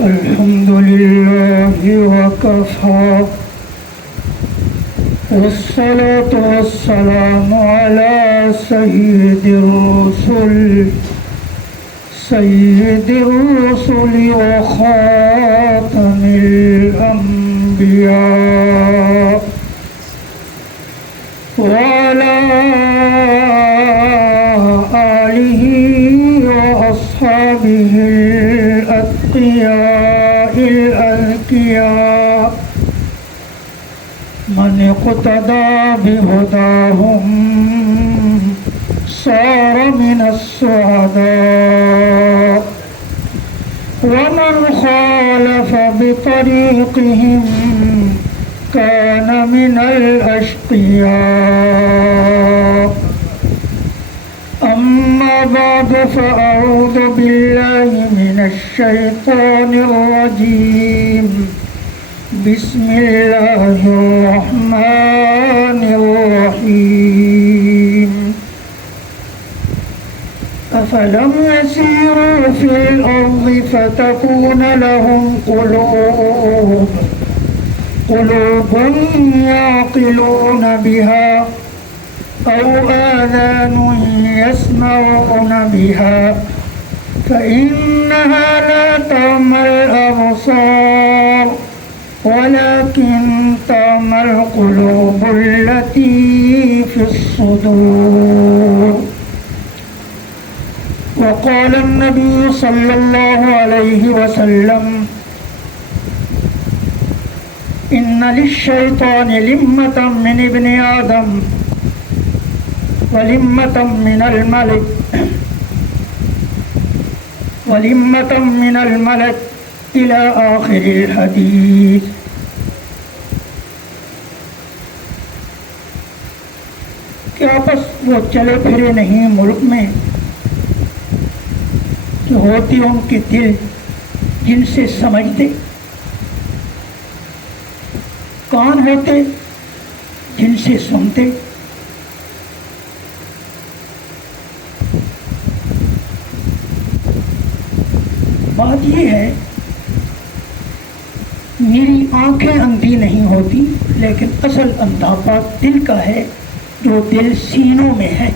الحمد لله وكفى والصلاة والسلام على سيد الرسل وخاتم الأنبياء وعلى آله وأصحابه الأتقياء الأذكياء من اقتدى بهداهم صار من السعداء ومن خالف بطريقهم كان من الأشقياء أما بعد فأعوذ بالله من الشيطان الرجيم بسم الله الرحمن الرحيم أفلم يسيروا في الأرض فتكون لهم قلوب يعقلون بها أو آذان يسمعون بها فإنها لا تعمى الأبصار ولكن تعمى القلوب التي في الصدور. وقال النبي صلى الله عليه وسلم إن للشيطان لمة من ابن آدم ولمة من الملك إلى آخر الحديث. کیا بس وہ چلے پھرے نہیں ملک میں کہ ہوتی ان کے دل جن سے سمجھتے، کان ہوتے جن سے سنتے، بات یہ ہے میری آنکھیں اندھی نہیں ہوتی، لیکن اصل اندھاپا دل کا ہے جو دل سینوں میں ہے.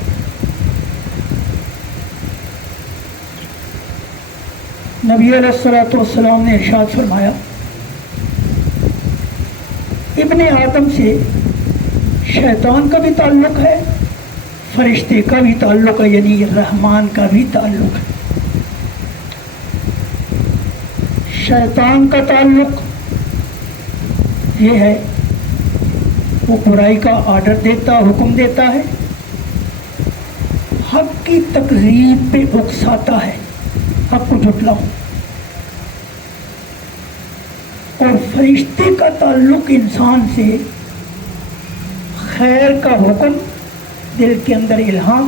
نبی علیہ الصلوۃ والسلام نے ارشاد فرمایا ابن آدم سے شیطان کا بھی تعلق ہے، فرشتے کا بھی تعلق ہے، یعنی رحمان کا بھی تعلق ہے. شیطان کا تعلق یہ ہے وہ برائی کا آرڈر دیتا، حکم دیتا ہے، حق کی تکذیب پہ اکساتا ہے، حق کو جھٹلاؤ. اور فرشتے کا تعلق انسان سے خیر کا حکم، دل کے اندر الہام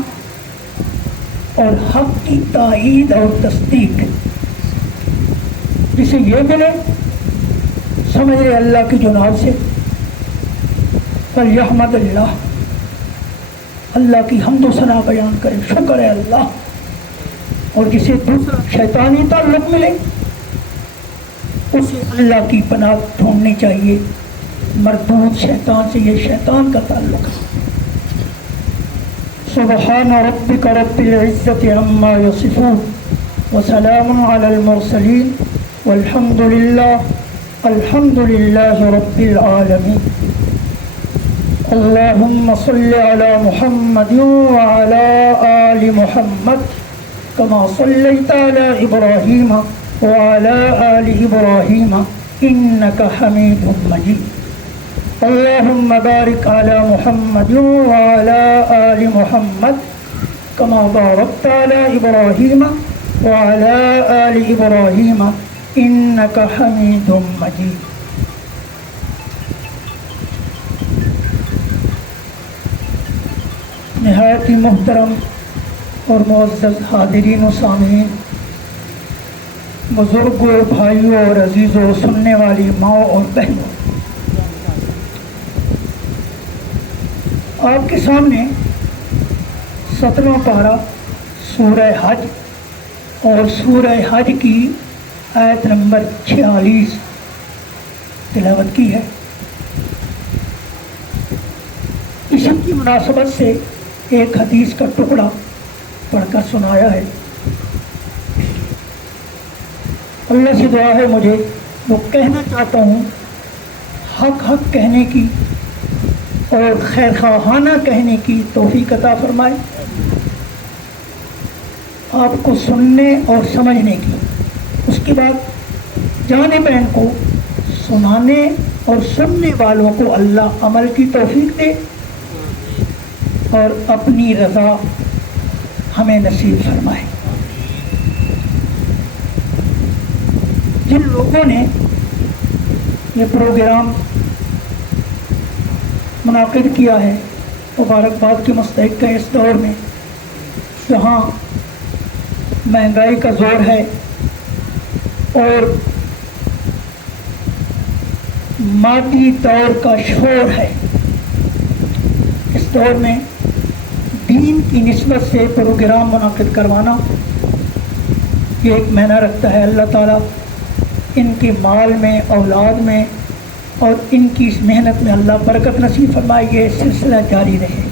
اور حق کی تائید اور تصدیق. جسے یہ ملے سمجھ رہے اللہ کی جناب سے فلیحمد اللہ، اللہ کی حمد و ثنا بیان کرے، شکر ہے اللہ. اور جسے دوسرا شیطانی تعلق ملے اسے اللہ کی پناہ ڈھونڈنی چاہیے، مردود شیطان سے. یہ شیطان کا تعلق ہے. سبحان ربک رب العزت عما یصفون وسلام علی المرسلین والحمد للہ رب العالمین. اللہم صل علی محمد وعلی آل محمد کما صلیت علی ابراہیم وعلی آل ابراہیم انک حمید مجید. اللہم بارک علی محمد وعلی آل محمد کما بارکت علی ابراہیم وعلی آل ابراہیم انک حمید مجید. نہایت ہی محترم اور معزز حاضرین و سامعین، بزرگوں، بھائیوں اور عزیزوں، سننے والی ماؤں اور بہنوں، آپ کے سامنے 17واں پارہ سورہ حج اور سورہ حج کی آیت نمبر 46 تلاوت کی ہے. اسی کی مناسبت سے ایک حدیث کا ٹکڑا پڑھ کر سنایا ہے. اللہ سے دعا ہے مجھے جو کہنا چاہتا ہوں حق حق کہنے کی اور خیر خواہانہ کہنے کی توفیق عطا فرمائے، آپ کو سننے اور سمجھنے کی، اس کے بعد جانے بہن کو سنانے اور سننے والوں کو اللہ عمل کی توفیق دے اور اپنی رضا ہمیں نصیب فرمائے. جن لوگوں نے یہ پروگرام منعقد کیا ہے مبارکباد کے مستحق ہے. اس دور میں جہاں مہنگائی کا زور ہے اور مادی دور کا شور ہے، اس دور میں دین کی نسبت سے پروگرام منعقد کروانا یہ ایک معنی رکھتا ہے. اللہ تعالیٰ ان کے مال میں، اولاد میں اور ان کی اس محنت میں اللہ برکت نصیب فرمائے. یہ سلسلہ جاری رہے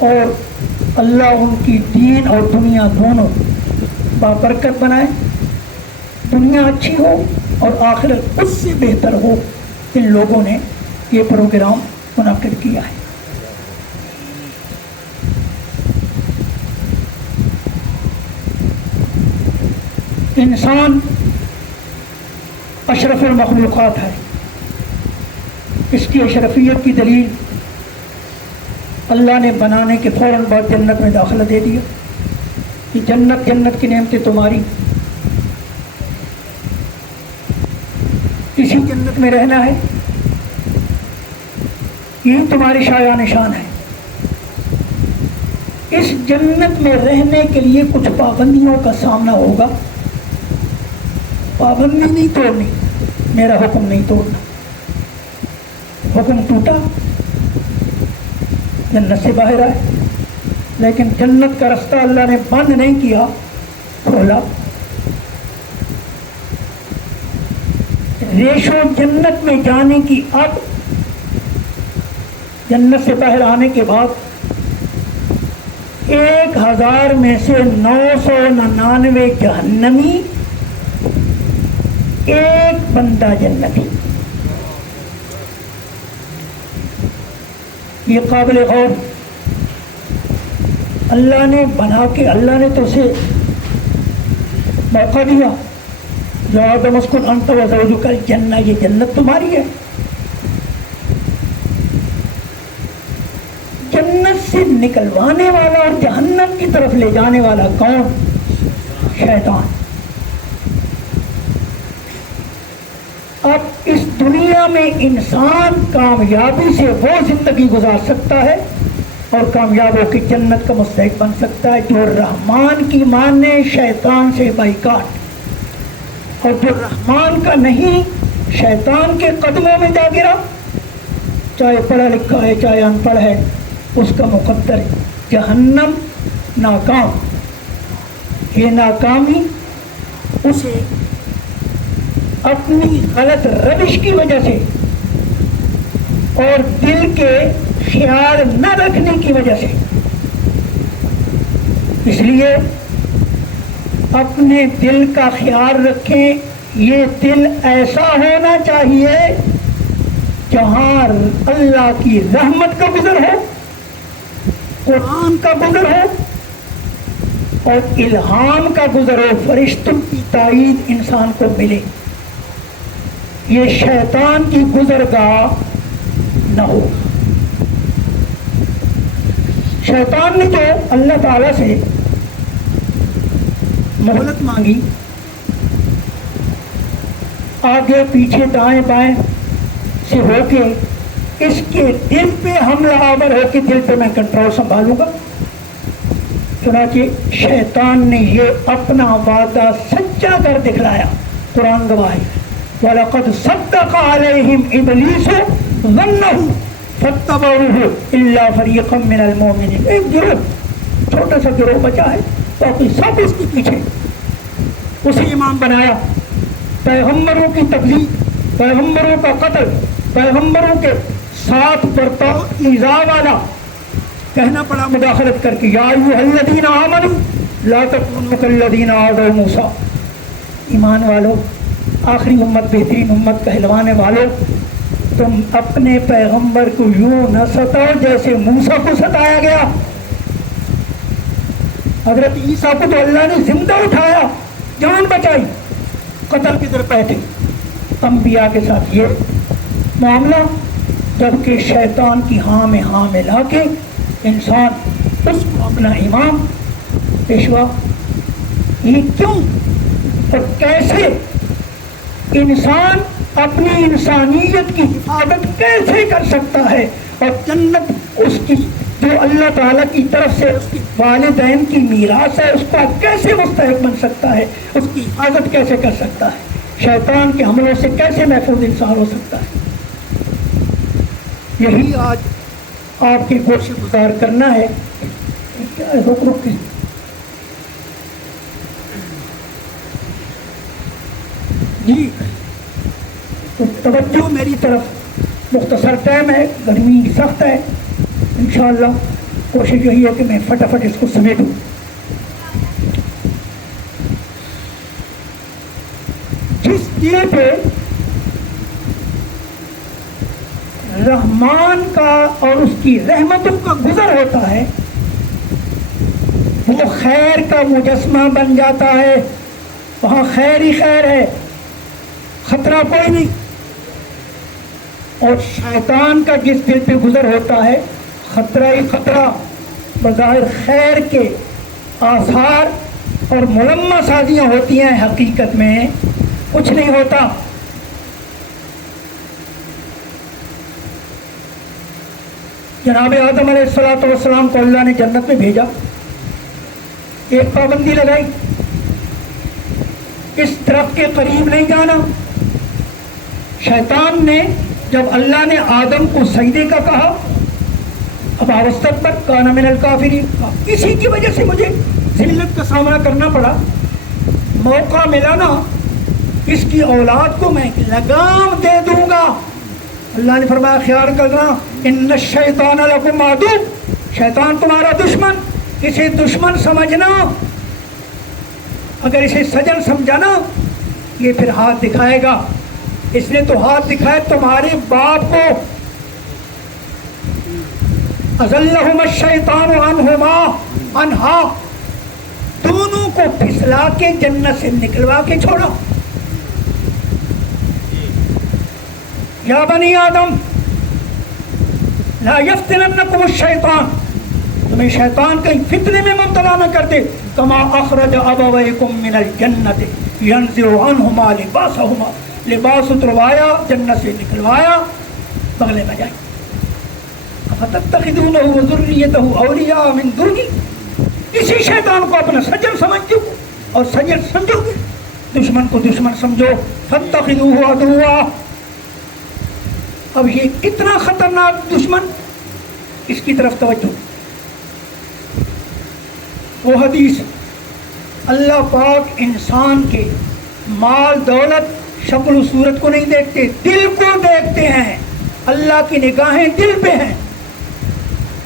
اور اللہ ان کی دین اور دنیا دونوں بابرکت بنائے، دنیا اچھی ہو اور آخرت اس سے بہتر ہو. ان لوگوں نے یہ پروگرام منعقد کیا ہے. انسان اشرف المخلوقات ہے. اس کی اشرفیت کی دلیل اللہ نے بنانے کے فوراً بعد جنت میں داخلہ دے دیا کہ جنت کی نعمتیں تمہاری، اسی جنت میں رہنا ہے، یہ تمہاری شایع نشان ہے. اس جنت میں رہنے کے لیے کچھ پابندیوں کا سامنا ہوگا. پابندی نہیں توڑنی، میرا حکم نہیں توڑنا. حکم ٹوٹا جنت سے باہر آئے، لیکن جنت کا رستہ اللہ نے بند نہیں کیا، کھولا. ریشو جنت میں جانے کی اب جنت سے باہر آنے کے بعد 1000 میں سے 999 جہنمی، ایک بندہ جنتی. یہ قابل غور اللہ نے بنا کے، اللہ نے تو اسے موقع دیا، جو آدم اسکن انت و زوجک الجنہ، یہ جنت تمہاری ہے. جنت سے نکلوانے والا اور جہنم کی طرف لے جانے والا کون؟ شیطان. اب اس دنیا میں انسان کامیابی سے وہ زندگی گزار سکتا ہے اور کامیاب ہو کے جنت کا مستحق بن سکتا ہے جو رحمان کی مانے، شیطان سے بائیکاٹ. اور جو رحمان کا نہیں، شیطان کے قدموں میں جا گرا، چاہے پڑھا لکھا ہے چاہے ان پڑھ ہے، اس کا مقدر جہنم، ناکام. یہ ناکامی اسے اپنی غلط روش کی وجہ سے اور دل کے خیال نہ رکھنے کی وجہ سے. اس لیے اپنے دل کا خیال رکھیں. یہ دل ایسا ہونا چاہیے جہاں اللہ کی رحمت کا گزر ہو، قرآن کا گزر ہو اور الہام کا گزر ہو، فرشتوں کی تائید انسان کو ملے. یہ شیطان کی گزرگاہ نہ ہو. شیطان نے جو اللہ تعالیٰ سے مہلت مانگی، آگے پیچھے دائیں بائیں سے ہو کے اس کے دل پہ حملہ آور ہو کے دل پہ میں کنٹرول سنبھالوں گا. چنانچہ شیطان نے یہ اپنا وعدہ سچا کر دکھلایا. قرآن گواہ ہے، وَلَقَدْ صَدَّقَ عَلَيْهِمْ إِبْلِيسُ ظَنَّهُ فَاتَّبَعُوهُ إِلَّا فَرِيقًا مِّنَ الْمُؤْمِنِينَ. ایک گروہ، چھوٹا سا گروہ بچا ہے باقی سب اس کے پیچھے. اسے امام بنایا. پیغمبروں کی تبلیغ، پیغمبروں کا قتل، پیغمبروں کے ساتھ برتاؤ ایذا والا، کہنا پڑا مداخلت کر کے یا ایھا الذین آمنوا لا تکونوا کالذین آذوا موسیٰ. ایمان والو، آخری امت، بہترین امت کہلوانے والوں، تم اپنے پیغمبر کو یوں نہ ستاؤ جیسے موسیٰ کو ستایا گیا. حضرت عیسیٰ کو تو اللہ نے زندہ اٹھایا، جان بچائی، قتل کی طرف بیٹھے. انبیاء کے ساتھ یہ معاملہ، جبکہ شیطان کی ہاں میں ہاں ملا کے انسان اس کو اپنا امام پیشوا. یہ کیوں اور کیسے انسان اپنی انسانیت کی حفاظت کیسے کر سکتا ہے، اور جنت اس کی جو اللہ تعالیٰ کی طرف سے اس کی والدین کی میراث ہے اس کا کیسے مستحق بن سکتا ہے، اس کی حفاظت کیسے کر سکتا ہے، شیطان کے حملوں سے کیسے محفوظ انسان ہو سکتا ہے. یہی آج آپ کی گوش گزار کرنا ہے. رک کے جی تو توجہ میری طرف، مختصر ٹائم ہے، گرمی سخت ہے، انشاءاللہ کوشش یہی ہے کہ میں فٹافٹ اس کو سمیٹوں. جس دل پہ رحمان کا اور اس کی رحمتوں کا گزر ہوتا ہے وہ خیر کا مجسمہ بن جاتا ہے. وہاں خیر ہی خیر ہے، خطرہ کوئی نہیں. اور شیطان کا جس دل پہ گزر ہوتا ہے خطرہ ہی خطرہ. بظاہر خیر کے آثار اور ملمہ سازیاں ہوتی ہیں، حقیقت میں کچھ نہیں ہوتا. جناب آدم علیہ السلام کو اللہ نے جنت میں بھیجا، ایک پابندی لگائی، اس درخت کے قریب نہیں جانا. شیطان نے جب اللہ نے آدم کو سجدے کا کہا، اب واستکبر کان من الکافرین، اسی کی وجہ سے مجھے ذلت کا سامنا کرنا پڑا. موقع ملا نا، اس کی اولاد کو میں لگام دے دوں گا. اللہ نے فرمایا خیال کرنا، ان الشیطان لکم عدو، شیطان تمہارا دشمن. اسے دشمن سمجھنا، اگر اسے سجن سمجھنا یہ پھر ہاتھ دکھائے گا. اس نے تو ہاتھ دکھائے تمہارے باپ کو. اذلہم الشیطان عنہما عنہا، دونوں کو پھسلا کے جنت سے نکلوا کے چھوڑا. یا بنی آدم لا یفتننکم الشیطان، تمہیں شیطان کہیں فتنے میں مبتلا نہ کر دے. کما اخرج ابویکم من الجنت ینزع عنہما لباسہما، لباس اتروایا، جنت سے نکلوایا، بغلے میں جائیں. افتتخذونہ وذریتہ اولیاء من دونی، اسی شیطان کو اپنا سجن سمجھتے ہو اور سجن سمجھو گے، دشمن کو دشمن سمجھو. فاتخذوہ عدوا، اب یہ اتنا خطرناک دشمن، اس کی طرف توجہ. وہ حدیث، اللہ پاک انسان کے مال دولت شکل و صورت کو نہیں دیکھتے، دل کو دیکھتے ہیں. اللہ کی نگاہیں دل پہ ہیں.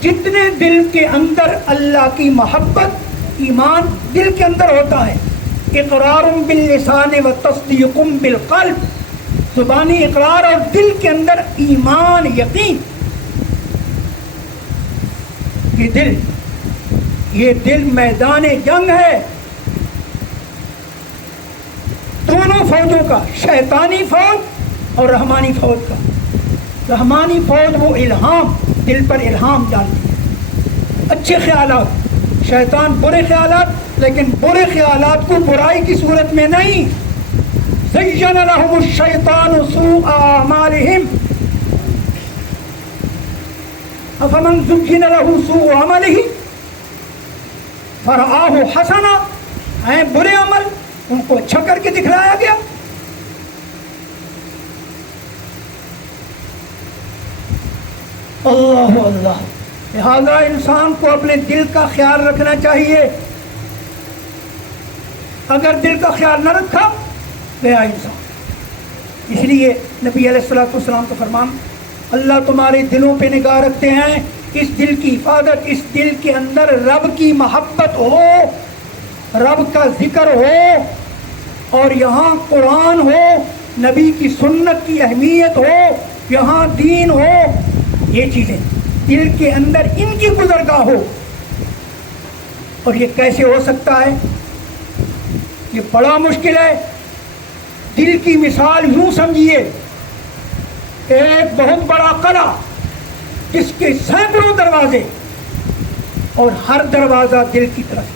جتنے دل کے اندر اللہ کی محبت، ایمان دل کے اندر ہوتا ہے. اقرار باللسان و تصدیق بالقلب، زبانی اقرار اور دل کے اندر ایمان، یقین. یہ دل میدان جنگ ہے دونوں فوجوں کا، شیطانی فوج اور رحمانی فوج کا. رحمانی فوج وہ الہام، دل پر الہام ڈالتی ہے، اچھے خیالات. شیطان برے خیالات، لیکن برے خیالات کو برائی کی صورت میں نہیں. زین لهم الشیطان سوء اعمالهم افمن زین له سوء عمله فرآہ حسنا، ہیں برے عمل ان کو اچھا کر کے دکھلایا گیا. اللہ اللہ. لہذا انسان کو اپنے دل کا خیال رکھنا چاہیے. اگر دل کا خیال نہ رکھا گیا انسان. اس لیے نبی علیہ الصلوۃ والسلام کا فرمان، اللہ تمہارے دلوں پہ نگاہ رکھتے ہیں. اس دل کی حفاظت، اس دل کے اندر رب کی محبت ہو، رب کا ذکر ہو، اور یہاں قرآن ہو، نبی کی سنت کی اہمیت ہو، یہاں دین ہو. یہ چیزیں دل کے اندر ان کی گزرگاہ ہو. اور یہ کیسے ہو سکتا ہے؟ یہ بڑا مشکل ہے. دل کی مثال یوں سمجھیے، ایک بہت بڑا قلعہ جس کے سینکڑوں دروازے، اور ہر دروازہ دل کی طرف.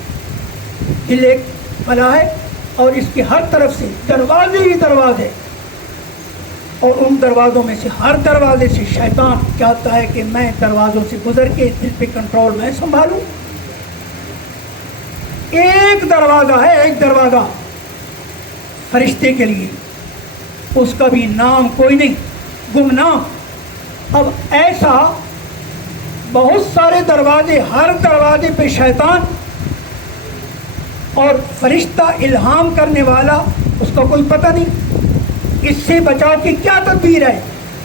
دل ایک قلعہ ہے اور اس کے ہر طرف سے دروازے ہی دروازے، اور ان دروازوں میں سے ہر دروازے سے شیطان چاہتا ہے کہ میں دروازوں سے گزر کے دل پہ کنٹرول میں سنبھالوں. ایک دروازہ ہے، ایک دروازہ فرشتے کے لیے، اس کا بھی نام کوئی نہیں، گمنام. اب ایسا بہت سارے دروازے، ہر دروازے پہ شیطان اور فرشتہ الہام کرنے والا، اس کا کوئی پتہ نہیں. اس سے بچاؤ کی کیا تدبیر ہے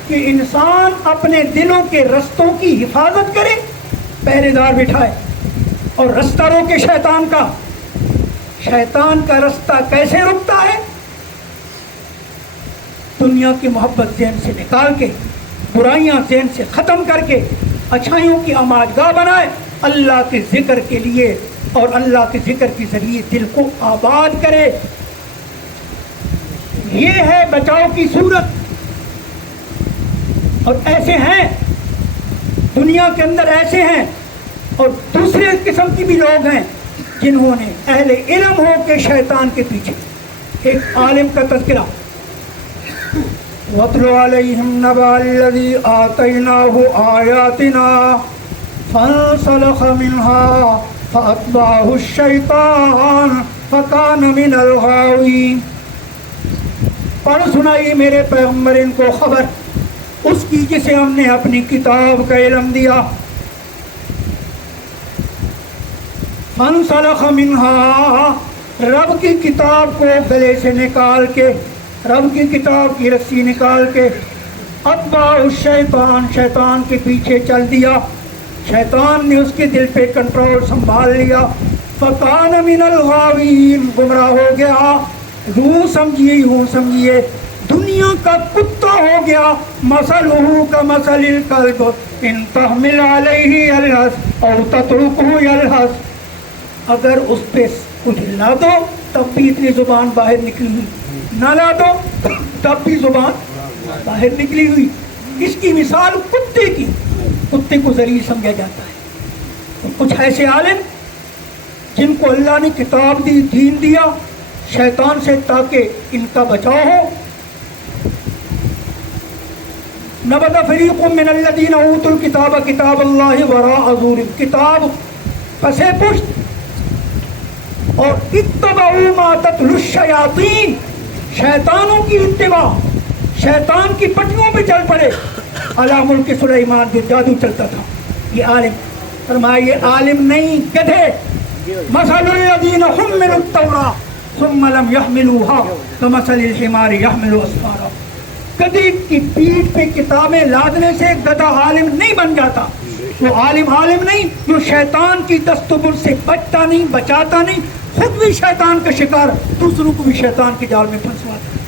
کہ انسان اپنے دلوں کے رستوں کی حفاظت کرے، پہرے دار بٹھائے اور رستہ روکے شیطان کا. شیطان کا رستہ کیسے رکتا ہے؟ دنیا کی محبت ذہن سے نکال کے، برائیاں ذہن سے ختم کر کے، اچھائیوں کی آماجگاہ بنائے، اللہ کے ذکر کے لیے اور اللہ کے ذکر کے ذریعے دل کو آباد کرے. یہ ہے بچاؤ کی صورت. اور ایسے ہیں دنیا کے اندر، ایسے ہیں اور دوسرے قسم کی بھی لوگ ہیں جنہوں نے اہل علم ہو کے شیطان کے پیچھے. ایک عالم کا تذکرہ، وَاتْلُ عَلَيْهِمْ نَبَأَ الَّذِي آتَيْنَاهُ آيَاتِنَا فَانسَلَخَ مِنْهَا فَأَتْبَعَهُ الشَّيْطَانُ فَكَانَ مِنَ الْغَاوِينَ. پڑھ سنائیے میرے پیغمبر ان کو خبر اس کی جسے ہم نے اپنی کتاب کا علم دیا. فَانسَلَخَ مِنْهَا، رب کی کتاب کو گلے سے نکال کے، رب کی کتاب کی رسی نکال کے، اتبعہ الشیطان، شیطان کے پیچھے چل دیا. شیطان نے اس کے دل پہ کنٹرول سنبھال لیا. فَكَانَ مِنَ الْغَاوِينَ، گمراہ ہو گیا. یوں سمجھیے دنیا کا کتا ہو گیا. مَثَلُهُ كَمَثَلِ الْكَلْبِ إِن تَحْمِلْ عَلَيْهِ يَلْهَثْ أَوْ تَتْرُكْهُ يَلْهَثْ. اگر اس پہ کچھ لا دو تب بھی اتنی زبان باہر نکلی ہوئی، نہ لا دو تب بھی زبان باہر نکلی ہوئی. اس کی مثال کتے کی، کتے کو ذریع سمجھا جاتا ہے. اور کچھ ایسے عالم جن کو اللہ نے کتاب دی، دین دیا شیطان سے تاکہ ان کا بچاؤ ہو. نبذ فریق من الذین اوتوا الکتاب کتاب اللہ وراء ظہورہم، کتاب پسے پشت، اور اتبعوا ما تتلو الشیاطین، شیطانوں کی اتباع، شیطان کی پٹیوں پہ چل پڑے. علی ملک سلیمان، جو جادو چلتا تھا. یہ عالم، فرمایا یہ عالم نہیں، گدھے. مثل الذین حملوا التوراۃ ثم لم يحملوها كمثل الحمار يحمل اسفارا. گدھے کی پیٹھ پہ کتابیں لادنے سے گدھا عالم نہیں بن جاتا. وہ عالم نہیں جو شیطان کی دستبر سے بچتا نہیں، بچاتا نہیں، خود بھی شیطان کا شکار، دوسروں کو بھی شیطان کے جال میں پھنسواتا.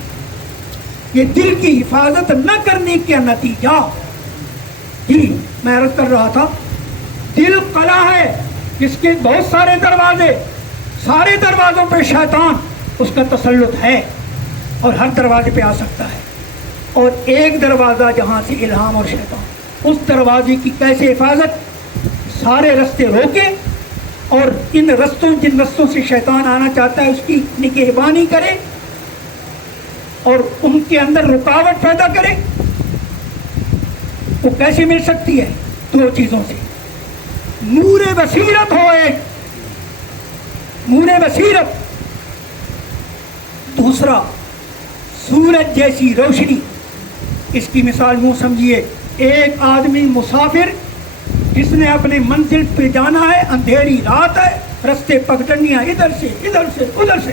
یہ دل کی حفاظت نہ کرنے کا نتیجہ. جی میں عرض کر رہا تھا، دل قلعہ ہے جس کے بہت سارے دروازے، سارے دروازوں پہ شیطان اس کا تسلط ہے اور ہر دروازے پہ آ سکتا ہے. اور ایک دروازہ جہاں سے الہام اور شیطان، اس دروازے کی کیسے حفاظت؟ سارے رستے روکے اور جن رستوں سے شیطان آنا چاہتا ہے اس کی نگہبانی کرے اور ان کے اندر رکاوٹ پیدا کرے. وہ کیسے مل سکتی ہے؟ دو چیزوں سے. نور بصیرت ہو، ایک نور بصیرت، دوسرا سورج جیسی روشنی. اس کی مثال یوں سمجھیے، ایک آدمی مسافر جس نے اپنے منزل پہ جانا ہے، اندھیری رات ہے، رستے پگڈنڈیاں ادھر سے ادھر سے ادھر سے،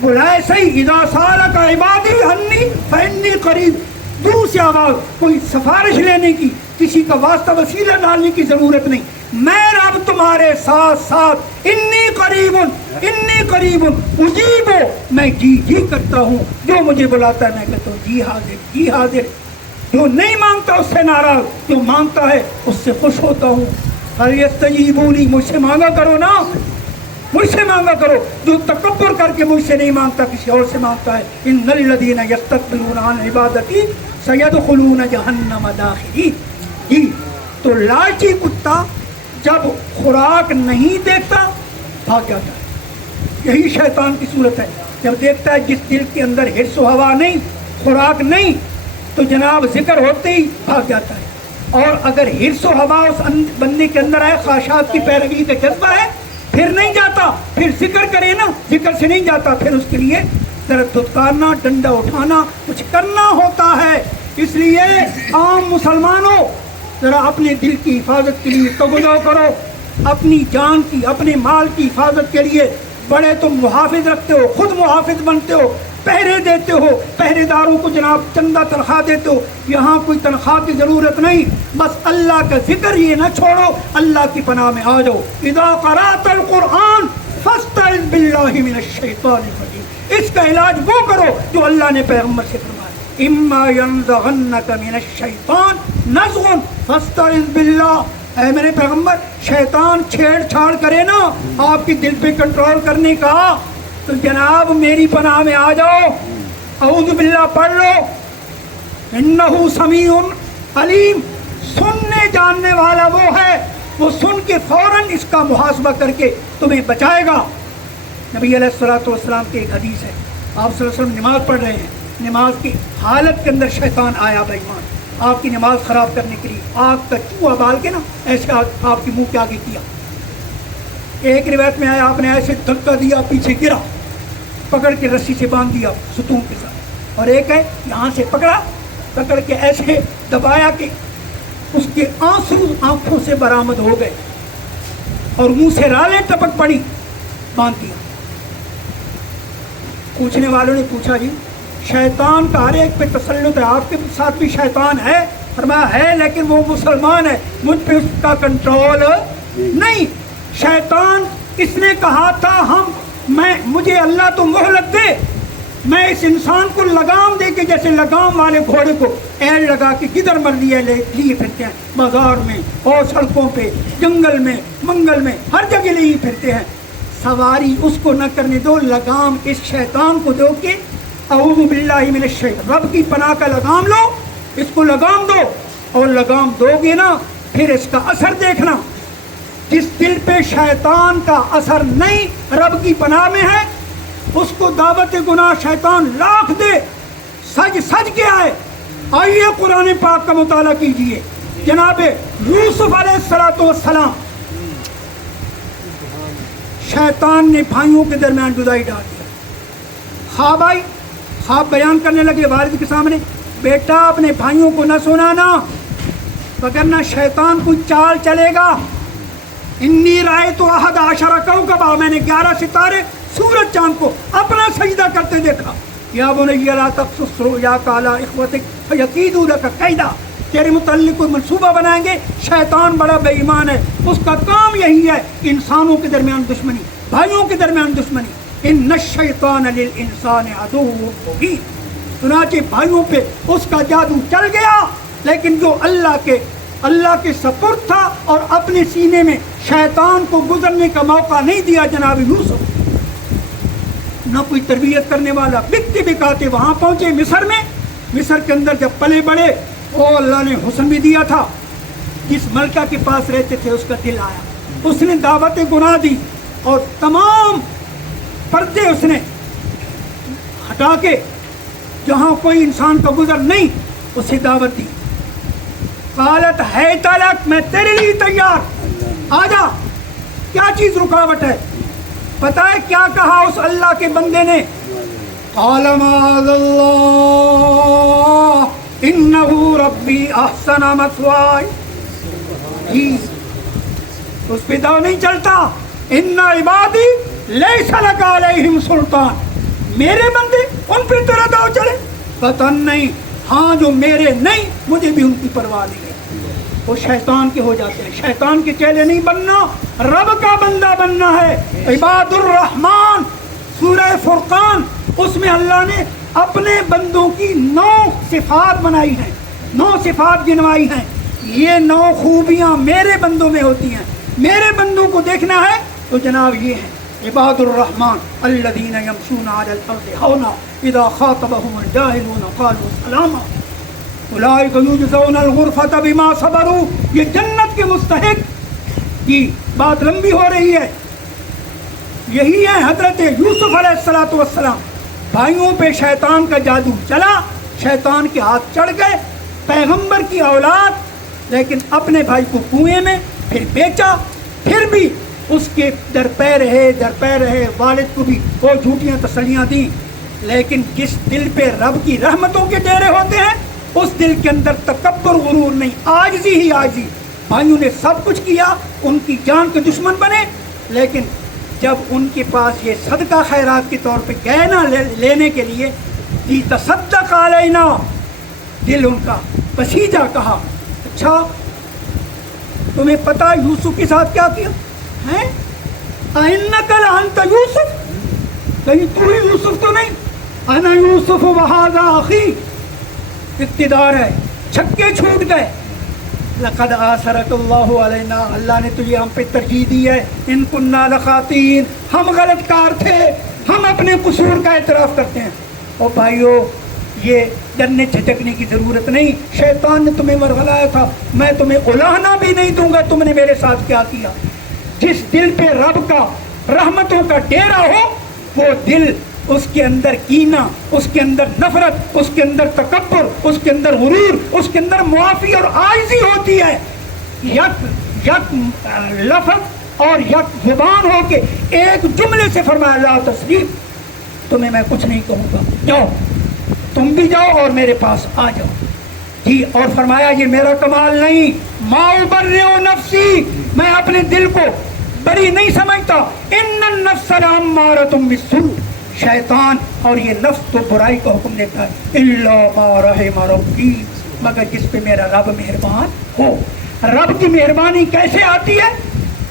بلائے صحیح، اذا سالک عبادی انی فانی قریب، دور سے آواز، کوئی سفارش لینے کی، کسی کا واسطہ وسیلہ ڈالنے کی ضرورت نہیں، میں رب تمہارے ساتھ ساتھ، انی قریب اجیب، میں جی کرتا ہوں، جو مجھے بلاتا ہے میں کہتا ہوں جی حاضر جی حاضر، جو نہیں مانگتا اس سے ناراض، جو مانگتا ہے اس سے خوش ہوتا ہوں۔ فَلْيَسْتَجِيبُوا لِي، مجھ سے مانگا کرو نا، مجھ سے مانگا کرو، جو تکبر کر کے مجھ سے نہیں مانگتا کسی اور سے مانگتا ہے، ان الذین یستکبرون عن عبادتی سیدخلون جہنم داخرین۔ جی تو لالچی کتا جب خوراک نہیں دیکھتا بھاگ جاتا ہے، یہی شیطان کی صورت ہے، جب دیکھتا ہے جس دل کے اندر حرص و ہوا نہیں، خوراک نہیں، تو جناب ذکر ہوتے ہی بھاگ جاتا ہے، اور اگر حرص و ہوا اس بندے کے اندر ہے، خواہشات کی پیروی کا جذبہ ہے، پھر نہیں جاتا، پھر ذکر کرے نا، ذکر سے نہیں جاتا، پھر اس کے لیے ذرا دھتکارنا، ڈنڈا اٹھانا، کچھ کرنا ہوتا ہے۔ اس لیے عام مسلمانوں ذرا اپنے دل کی حفاظت کے لیے توجہ کرو، اپنی جان کی، اپنے مال کی حفاظت کے لیے بڑے تم محافظ رکھتے ہو، خود محافظ بنتے ہو، پہرے دیتے ہو، پہرے داروں کو جناب چندہ تنخواہ دیتے ہو، یہاں کوئی تنخواہ کی ضرورت نہیں، بس اللہ کا ذکر یہ نہ چھوڑو، اللہ کی پناہ میں آ جاؤ۔ اذا قرأت القرآن فاستعذ باللہ من الشیطان الرجیم، اس کا علاج وہ کرو جو اللہ نے پیغمبر سے فرمایا، اما ینزغنک من الشیطان نزغ فاستعذ باللہ، اے میرے پیغمبر شیطان چھیڑ چھاڑ کرے نا آپ کی دل پہ کنٹرول کرنے کا، تو جناب میری پناہ میں آ جاؤ، اعوذ باللہ پڑھ لو، انہ سمیع علیم، سننے جاننے والا وہ ہے، وہ سن کے فوراً اس کا محاسبہ کر کے تمہیں بچائے گا۔ نبی علیہ الصلوۃ والسلام کی ایک حدیث ہے، آپ صلی اللہ علیہ وسلم نماز پڑھ رہے ہیں، نماز کی حالت کے اندر شیطان آیا بے ایمان، آپ کی نماز خراب کرنے کے لیے آگ کا چوہا بال کے نا ایسے آپ کے منہ کے آگے کیا، ایک روایت میں آیا آپ نے ایسے دھکا دیا، پیچھے گرا، پکڑ کے رسی سے باندھ دیا ستون کے ساتھ، اور ایک ہے یہاں سے پکڑ کے ایسے دبایا کہ اس کے آنسو آنکھوں سے برآمد ہو گئے اور منہ سے رالیں ٹپک پڑی، باندھ دیا۔ پوچھنے والوں نے پوچھا جی شیطان کا ہر ایک پہ تسلط ہے، آپ کے ساتھ بھی شیطان ہے؟ فرمایا ہے، لیکن وہ مسلمان ہے، مجھ پہ اس کا کنٹرول نہیں۔ شیطان اس نے کہا تھا مجھے اللہ تو مہلت دے، میں اس انسان کو لگام دے کے، جیسے لگام والے گھوڑے کو ایڑ لگا کے جدھر مرضی ہے لیے پھرتے ہیں، بازار میں اور سڑکوں پہ، جنگل میں، منگل میں، ہر جگہ لیے پھرتے ہیں، سواری اس کو نہ کرنے دو، لگام اس شیطان کو دو کہ اعوذ باللہ من الشیطان، رب کی پناہ کا لگام لو، اس کو لگام دو، اور لگام دو گے نا پھر اس کا اثر دیکھنا، جس دل پہ شیطان کا اثر نہیں رب کی پناہ میں ہے، اس کو دعوت گناہ شیطان لاکھ دے، سج کے آئے۔ آئیے قرآن پاک کا مطالعہ کیجئے، جناب یوسف علیہ السلام، شیطان نے بھائیوں کے درمیان جدائی ڈال دیا، خواب آئی، خواب بیان کرنے لگے والد کے سامنے، بیٹا اپنے بھائیوں کو نہ سنانا وگرنہ شیطان کو چال چلے گا، انی رأیت احد عشر کوکبا، میں نے 11 ستارے سورج چاند کو اپنا سجدہ کرتے دیکھا، یا بنی لا تقصص رؤیاک علی اخوتک فیکیدوا لک کیدا، تیرے متعلق کوئی منصوبہ بنائیں گے، شیطان بڑا بے ایمان ہے، اس کا کام یہی ہے انسانوں کے درمیان دشمنی، بھائیوں کے درمیان دشمنی، ان الشیطان للانسان عدو مبین، چنانچہ بھائیوں پہ اس کا جادو چل گیا، لیکن جو اللہ کے سپرد تھا اور اپنے سینے میں شیطان کو گزرنے کا موقع نہیں دیا جناب یوسف، نہ کوئی تربیت کرنے والا، بکتے بکاتے وہاں پہنچے مصر کے اندر جب پلے بڑے، اور اللہ نے حسن بھی دیا تھا، جس ملکہ کے پاس رہتے تھے اس کا دل آیا، اس نے دعوت گناہ دی اور تمام پردے اس نے ہٹا کے جہاں کوئی انسان کا گزر نہیں اسے دعوت دی، قالت حیت لک، میں تیرے لیے تیار، آجا، کیا چیز رکاوٹ ہے؟ پتہ ہے کیا کہا اس اللہ کے بندے نے؟ قال معاذ اللہ انہ ربی احسن مثوائی، اس پہ داؤ نہیں چلتا، ان عبادی لیس لک علیہم سلطان، میرے بندے ان پہ تیرا داؤ چلے؟ قطعاً نہیں، ہاں جو میرے نہیں مجھے بھی ان کی پرواہ نہیں ہے۔ وہ شیطان کے ہو جاتے ہیں، شیطان کے چیلے نہیں بننا، رب کا بندہ بننا ہے۔ عباد الرحمن سورہ فرقان، اس میں اللہ نے اپنے بندوں کی 9 صفات بنائی ہیں، 9 صفات گنوائی ہیں۔ یہ 9 خوبیاں میرے بندوں میں ہوتی ہیں۔ میرے بندوں کو دیکھنا ہے تو جناب یہ ہیں عباد الرحمن الذین یمشون علی الارض ہونا اذا خاطبهم الجاہلون قالوا سلاما اولئک یجزون الغرفۃ بما صبروا۔ یہ جنت کے مستحق کی بات لمبی ہو رہی ہے۔ یہی ہے حضرت یوسف علیہ السلام، بھائیوں پہ شیطان کا جادو چلا، شیطان کے ہاتھ چڑھ گئے، پیغمبر کی اولاد، لیکن اپنے بھائی کو کنویں میں پھر بیچا، پھر بھی اس کے در پہ رہے، والد کو بھی وہ جھوٹیاں تسلیاں دیں، لیکن جس دل پہ رب کی رحمتوں کے ڈیرے ہوتے ہیں اس دل کے اندر تکبر غرور نہیں، عاجزی ہی عاجزی۔ بھائیوں نے سب کچھ کیا، ان کی جان کے دشمن بنے، لیکن جب ان کے پاس یہ صدقہ خیرات کے طور پہ گئے نا لینے کے لیے، تصدق علینا، دل ان کا بسیجا، کہا اچھا تمہیں پتا یوسف کے ساتھ کیا کیا ہے؟ اِنَّكَ لَأَنْتَ یوسف، کہیں تو ہی یوسف تو نہیں؟ انا یوسف وہذا اخی، اقتدار ہے، چھکے چھوٹ گئے۔ لقد آثرک اللہ علینا، اللہ نے تجھے ہم پہ ترجیح دی ہے، ان کننا لخاطئین، ہم غلط کار تھے، ہم اپنے قصور کا اعتراف کرتے ہیں۔ اور بھائیو یہ ڈرنے جھجکنے کی ضرورت نہیں، شیطان نے تمہیں ورغلایا تھا، میں تمہیں الاہنا بھی نہیں دوں گا تم نے میرے ساتھ کیا کیا۔ جس دل پہ رب کا رحمتوں کا ڈیرا ہو، وہ دل، اس کے اندر کینہ، اس کے اندر نفرت، اس کے اندر تکبر، اس کے اندر غرور، اس کے اندر معافی اور عاجزی ہوتی ہے۔ یک لفظ اور یک زبان ہو کے ایک جملے سے فرمایا لا تسلیم، تمہیں میں کچھ نہیں کہوں گا، جاؤ تم بھی جاؤ اور میرے پاس آ جاؤ جی۔ اور فرمایا یہ میرا کمال نہیں، ما ابرئ نفسی، میں اپنے دل کو بری نہیں سمجھتا، ان النفس لامارۃ بالسوء، شیطان اور یہ نفس تو برائی کا حکم دیتا ہے، الا ما رحم ربی، مگر جس پہ میرا رب مہربان ہو۔ رب کی مہربانی کیسے آتی ہے؟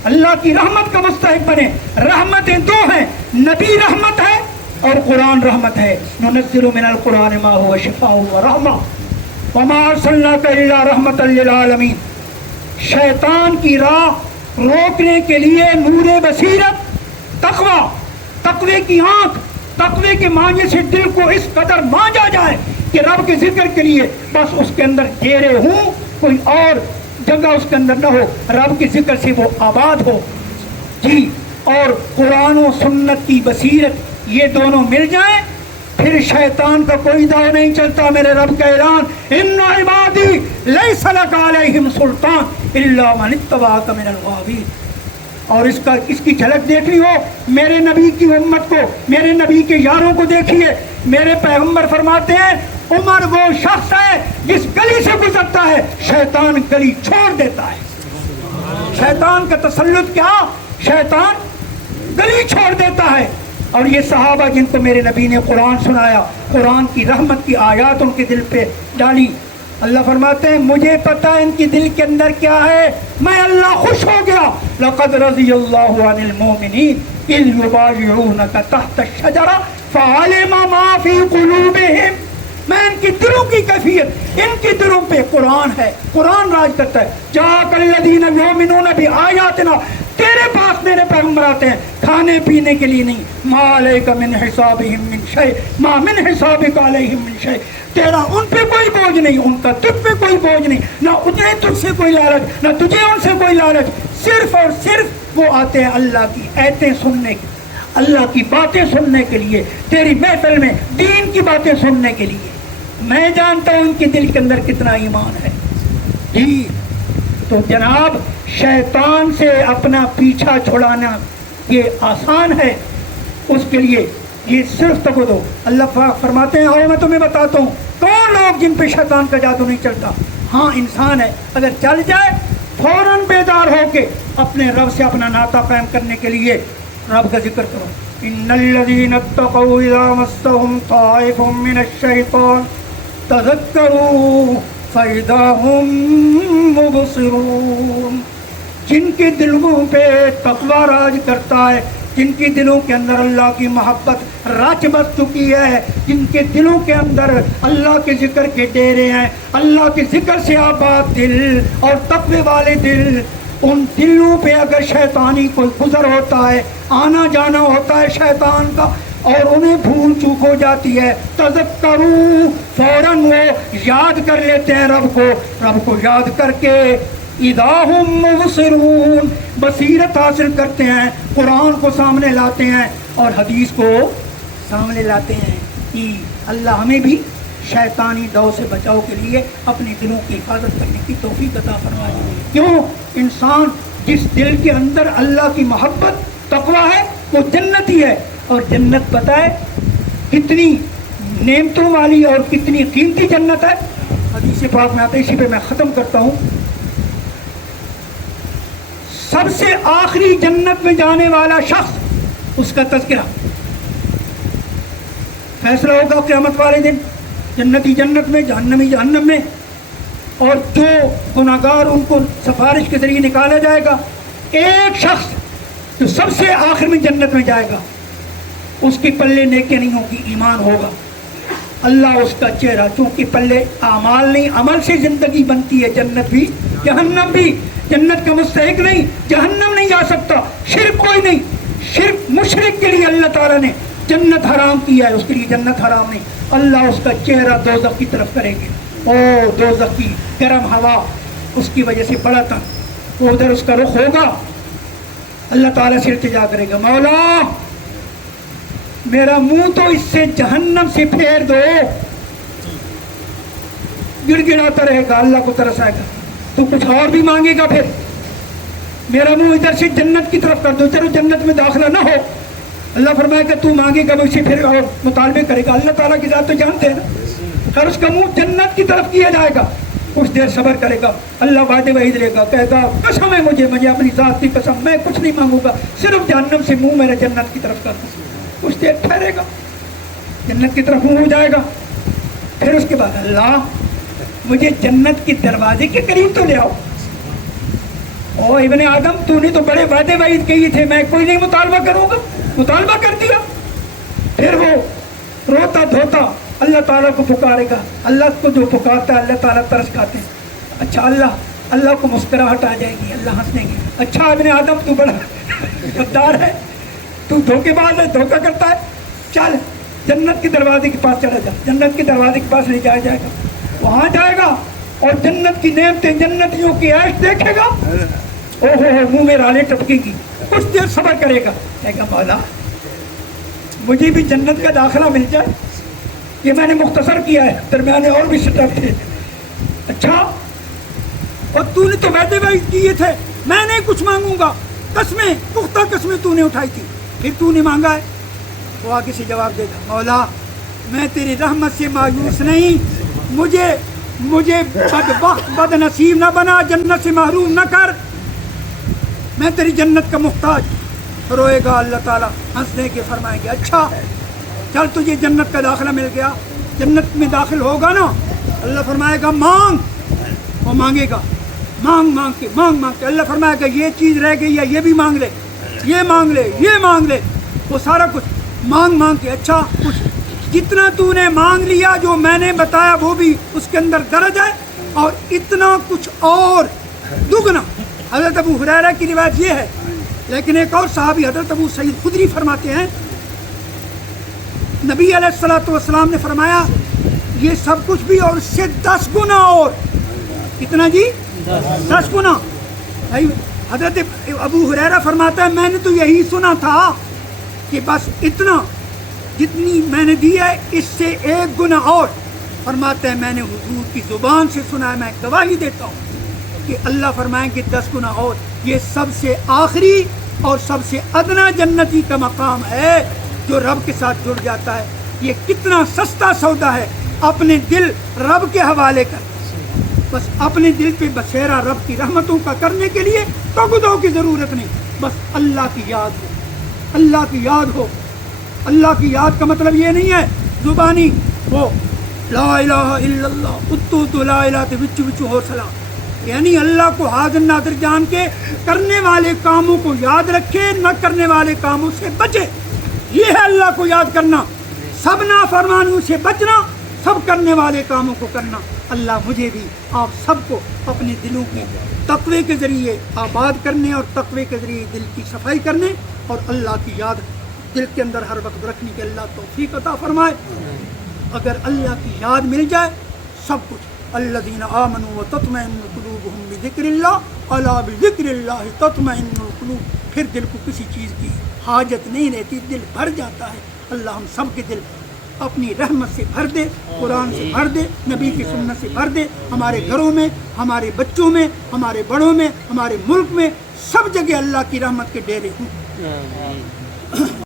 اللہ کی رحمت کا مستحق بنے۔ رحمتیں 2 ہیں، نبی رحمت ہے اور قرآن رحمت ہے، ننزل من القرآن ما هو شفاء ورحمہ وما ارسلناک الا رحمۃ للعالمین۔ شیطان کی راہ روکنے کے لیے نور بصیرت، تقوی، تقوی کی آنکھ، تقوی کے مانجے سے دل کو اس قدر مانجا جائے کہ رب کے ذکر کے لیے بس اس کے اندر ڈیرے ہوں، کوئی اور جگہ اس کے اندر نہ ہو، رب کے ذکر سے وہ آباد ہو جی۔ اور قرآن و سنت کی بصیرت، یہ دونوں مل جائیں، پھر شیطان کا کوئی داؤ نہیں چلتا۔ میرے رب کا اعلان، ان عبادی لیس لک علیہم سلطان الا من اتبعک من الغاوین۔ اور اس کی جھلک دیکھنی ہو میرے نبی کی امت کو، میرے نبی کے یاروں کو دیکھیے۔ میرے پیغمبر فرماتے ہیں عمر وہ شخص ہے جس گلی سے گزرتا ہے شیطان گلی چھوڑ دیتا ہے۔ شیطان کا تسلط کیا؟ شیطان گلی چھوڑ دیتا ہے۔ اور یہ صحابہ جن کو میرے نبی نے قرآن سنایا، قرآن کی رحمت کی آیات ان کے دل پہ ڈالی، اللہ فرماتے ہیں مجھے پتا ہے ان کی دل کے اندر کیا ہے، میں اللہ خوش ہو گیا۔ لقد رضی اللہ عن المؤمنین اذ یبایعونک تحت الشجرہ فعلم ما فی قلوبہم۔ میں ان کی دلوں کی کیفیت، ان کی دلوں پہ قرآن ہے، قرآن راج کرتا ہے۔ جاءک الذین یؤمنون بآیاتنا، تیرے پاس میرے پیغمبر آتے ہیں کھانے پینے کے لیے نہیں، ما علیک من حسابہم من شیء ما من حسابک علیہم من شیء، تیرا ان پہ کوئی بوجھ نہیں، ان کا تجھ پہ کوئی بوجھ نہیں، نہ انہیں تجھ سے کوئی لالچ، نہ تجھے ان سے کوئی لالچ، صرف اور صرف وہ آتے ہیں اللہ کی ایتیں سننے کی، اللہ کی باتیں سننے کے لیے، تیری محفل میں دین کی باتیں سننے کے لیے۔ میں جانتا ہوں ان کے دل کے اندر کتنا ایمان ہے جی۔ تو جناب شیطان سے اپنا پیچھا چھڑانا یہ آسان ہے، اس کے لیے یہ صرف تک دو۔ اللہ فرماتے ہیں اور میں تمہیں بتاتا ہوں کون لوگ جن پہ شیطان کا جادو نہیں چلتا۔ ہاں انسان ہے، اگر چل جائے فوراً بیدار ہو کے اپنے رب سے اپنا ناطہ قائم کرنے کے لیے رب کا ذکر کرو، ان الذين اتقوا اذا مسهم طائف من الشيطان تذكروا فاذا هم مبصرون. جن کے دلوں پہ تقوی راج کرتا ہے، جن کے دلوں کے اندر اللہ کی محبت رچ بس چکی ہے، جن کے دلوں کے اندر اللہ کے ذکر کے ڈیرے ہیں، اللہ کے ذکر سے آباد دل اور تقوی والے دل، ان دلوں پہ اگر شیطانی کوئی گزر ہوتا ہے، آنا جانا ہوتا ہے شیطان کا، اور انہیں بھول چوک ہو جاتی ہے، تذکروا فوراً وہ یاد کر لیتے ہیں رب کو یاد کر کے اذا ہم مبصرون بصیرت حاصل کرتے ہیں، قرآن کو سامنے لاتے ہیں اور حدیث کو سامنے لاتے ہیں کہ اللہ ہمیں بھی شیطانی دو سے بچاؤ کے لیے اپنے دلوں کی حفاظت کرنے کی توفیق عطا فرمائے. کیوں؟ انسان جس دل کے اندر اللہ کی محبت تقویٰ ہے وہ جنتی ہے، اور جنت پتہ ہے کتنی نعمتوں والی اور کتنی قیمتی جنت ہے. حدیث پاک میں آتا ہے، اسی پہ میں ختم کرتا ہوں. سب سے آخری جنت میں جانے والا شخص، اس کا تذکرہ، فیصلہ ہوگا قیامت والے دن، جنتی جنت میں، جہنمی جہنم میں، اور جو گناہگار ان کو سفارش کے ذریعے نکالا جائے گا. ایک شخص جو سب سے آخر میں جنت میں جائے گا، اس کے پلے نیکی نہیں ہوگی، ایمان ہوگا. اللہ اس کا چہرہ، چونکہ پلے اعمال نہیں، عمل سے زندگی بنتی ہے، جنت بھی جہنم بھی. جنت کا مستحق نہیں، جہنم نہیں جا سکتا. شرک کوئی نہیں، شرک مشرک کے لیے اللہ تعالیٰ نے جنت حرام کیا ہے، اس کے لیے جنت حرام نہیں. اللہ اس کا چہرہ دوزخ کی طرف کریں گے، او دوزخ کی گرم ہوا اس کی وجہ سے بڑا تھا، وہ ادھر اس کا رخ ہوگا. اللہ تعالیٰ سے التجا کرے گا، مولا میرا منہ تو اس سے جہنم سے پھیر دو. گڑ گڑاتا رہے گا، اللہ کو ترس آئے گا، تو کچھ اور بھی مانگے گا، پھر میرا منہ ادھر سے جنت کی طرف کر دو، چلو جنت میں داخلہ نہ ہو. اللہ فرمائے کہ تو مانگے گا، وہ اسے پھر اور مطالبے کرے گا. اللہ تعالیٰ کی ذات تو جانتے ہیں نا، پھر اس کا منہ جنت کی طرف کیا جائے گا. کچھ دیر صبر کرے گا، اللہ وعدے وعید لے گا، کہے گا قسم ہے مجھے اپنی ذات کی قسم، میں کچھ نہیں مانگوں گا، صرف جہنم سے منہ میرا جنت کی طرف کر دو. کچھ دیر ٹھہرے گا، جنت کی طرف منہ ہو جائے گا. پھر اس کے بعد اللہ مجھے جنت کے دروازے کے قریب تو لے آؤ. او ابن آدم، تو نے تو بڑے وعدے وعید کیے تھے، میں کوئی نہیں مطالبہ کروں گا، مطالبہ کر دیا. پھر وہ روتا دھوتا اللہ تعالیٰ کو پکارے گا. اللہ کو جو پکارتا ہے اللہ تعالیٰ ترس کھاتے ہیں. اچھا اللہ کو مسکراہٹ آ جائے گی، اللہ ہنسنے گی. اچھا ابن آدم تو بڑا غدار ہے، تو دھوکے باز ہے، دھوکہ کرتا ہے، چل جنت کے دروازے کے پاس چلا جا. جنت کے دروازے کے پاس لے جایا جائے گا، وہاں جائے گا اور جنت کی نعمتیں، جنتیوں کی عیش دیکھے گا. او ہو منہ میں رالیں ٹپکے گی. کچھ دیر صبر کرے گا، کہے گا مولا مجھے بھی جنت کا داخلہ مل جائے. یہ میں نے مختصر کیا ہے، درمیانے اور بھی سٹپ تھے. اچھا اور تو نے تو وعدے وعید کیے تھے، میں نہیں کچھ مانگوں گا، قسمیں پختہ قسمیں تو نے اٹھائی تھی، پھر تو نے مانگا ہے. وہ آگے سے جواب دے گا، مولا میں تیری رحمت سے مایوس نہیں، مجھے بدبخت بد نصیب نہ بنا، جنت سے محروم نہ کر، میں تیری جنت کا محتاج. روئے گا اللہ تعالیٰ، ہنسنے کے فرمائیں گے اچھا چل تجھے جنت کا داخلہ مل گیا، جنت میں داخل ہوگا نا. اللہ فرمائے گا مانگ، وہ مانگے گا، مانگ کے اللہ فرمائے گا یہ چیز رہ گئی ہے، یہ بھی مانگ لے، یہ مانگ لے، یہ مانگ لے. وہ سارا کچھ مانگ کے اچھا کچھ جتنا تو نے مانگ لیا جو میں نے بتایا وہ بھی اس کے اندر درج ہے، اور اتنا کچھ اور دگنا. حضرت ابو ہریرہ کی روایت یہ ہے، لیکن ایک اور صحابی حضرت ابو سعید خدری فرماتے ہیں نبی علیہ الصلوۃ والسلام نے فرمایا یہ سب کچھ بھی اور اس سے 10 گنا اور. کتنا جی؟ 10 گنا. حضرت ابو ہریرہ فرماتا ہے میں نے تو یہی سنا تھا کہ بس اتنا جتنی میں نے دی ہے اس سے 1 گنا اور. فرماتے ہیں میں نے حضور کی زبان سے سنا ہے، میں گواہی دیتا ہوں کہ اللہ فرمائیں کہ 10 گنا اور. یہ سب سے آخری اور سب سے ادنا جنتی کا مقام ہے جو رب کے ساتھ جڑ جاتا ہے. یہ کتنا سستا سودا ہے، اپنے دل رب کے حوالے کر، بس اپنے دل پہ بسیرا رب کی رحمتوں کا کرنے کے لیے توقع کی ضرورت نہیں، بس اللہ کی یاد ہو، اللہ کی یاد ہو. اللہ کی یاد کا مطلب یہ نہیں ہے زبانی وہ لا الہ الا اللہ اتو لا الہ وچ وچ ہو سلام، یعنی اللہ کو حاضر ناظر جان کے کرنے والے کاموں کو یاد رکھے، نہ کرنے والے کاموں سے بچے. یہ ہے اللہ کو یاد کرنا، سب نافرمانیوں سے بچنا، سب کرنے والے کاموں کو کرنا. اللہ مجھے بھی آپ سب کو اپنے دلوں کی تقوی کے ذریعے آباد کرنے اور تقوی کے ذریعے دل کی صفائی کرنے اور اللہ کی یاد دل کے اندر ہر وقت رکھنے کے اللہ توفیق عطا فرمائے. اگر اللہ کی یاد مل جائے سب کچھ. الذین آمنوا وتطمئن قلوبهم بذکر اللہ الا بذکر اللہ تطمئن القلوب. پھر دل کو کسی چیز کی حاجت نہیں رہتی، دل بھر جاتا ہے. اللہ ہم سب کے دل اپنی رحمت سے بھر دے، قرآن سے بھر دے، نبی کی سنت سے بھر دے. ہمارے گھروں میں، ہمارے بچوں میں، ہمارے بڑوں میں، ہمارے ملک میں سب جگہ اللہ کی رحمت کے ڈیرے ہوں.